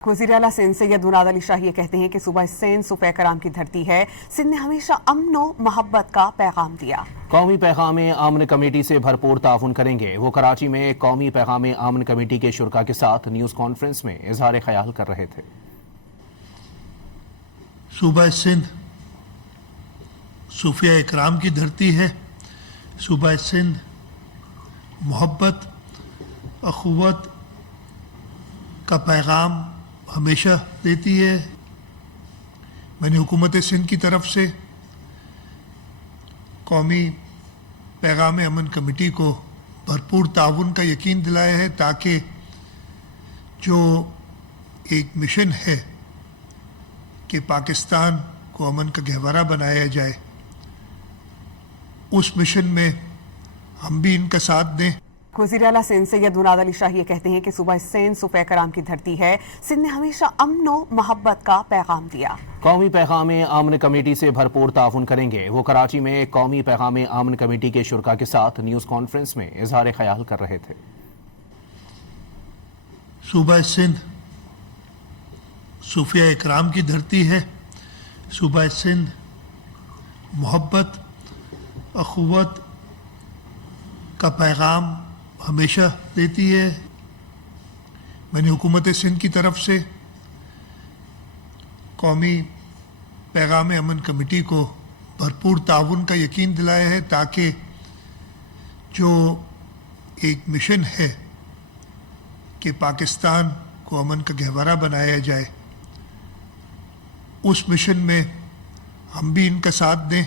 वज़ीर आला सिंध सैयद मुराद अली शाह ये कहते हैं कि सूबा सिंध सूफ़े कराम की धरती है। सिंध ने हमेशा अमन व मोहब्बत का पैगाम दिया। कौमी पैगाम आमन कमेटी से भरपूर ताउन करेंगे। वो कराची में कौमी पैगाम आमन कमेटी के शुरका के साथ न्यूज़ कॉन्फ्रेंस में इजहार ख्याल कर रहे थे। सूबा सिंध सूफिया इकराम की धरती है। सूबा सिंध मोहब्बत अखुवत का पैगाम हमेशा देती है। मैंने हुकूमत सिंध की तरफ से कौमी पैगाम अमन कमेटी को भरपूर ताउन का यकीन दिलाया है ताकि जो एक मिशन है कि पाकिस्तान को अमन का गहवारा बनाया जाए, उस मिशन में हम भी इनका साथ दें। वज़ीर आला सिंध सैयद मुराद अली शाह ये कहते हैं कि सूबा सिंध सूफ़े कराम की धरती है। सिंध ने हमेशा अमन व मोहब्बत का पैगाम दिया। कौमी पैगाम आमन कमेटी से भरपूर ताउन करेंगे। वो कराची में कौमी पैगाम आमन कमेटी के शुरका के साथ न्यूज़ कॉन्फ्रेंस में इजहार ख्याल कर रहे थे। सूबा सिंध सूफिया इकराम की धरती है। सूबा सिंध मोहब्बत अखुवत का पैगाम हमेशा देती है। मैंने हुकूमत सिंध की तरफ से कौमी पैगाम अमन कमेटी को भरपूर ताउन का यकीन दिलाया है ताकि जो एक मिशन है कि पाकिस्तान को अमन का गहवारा बनाया जाए, उस मिशन में हम भी इनका साथ दें।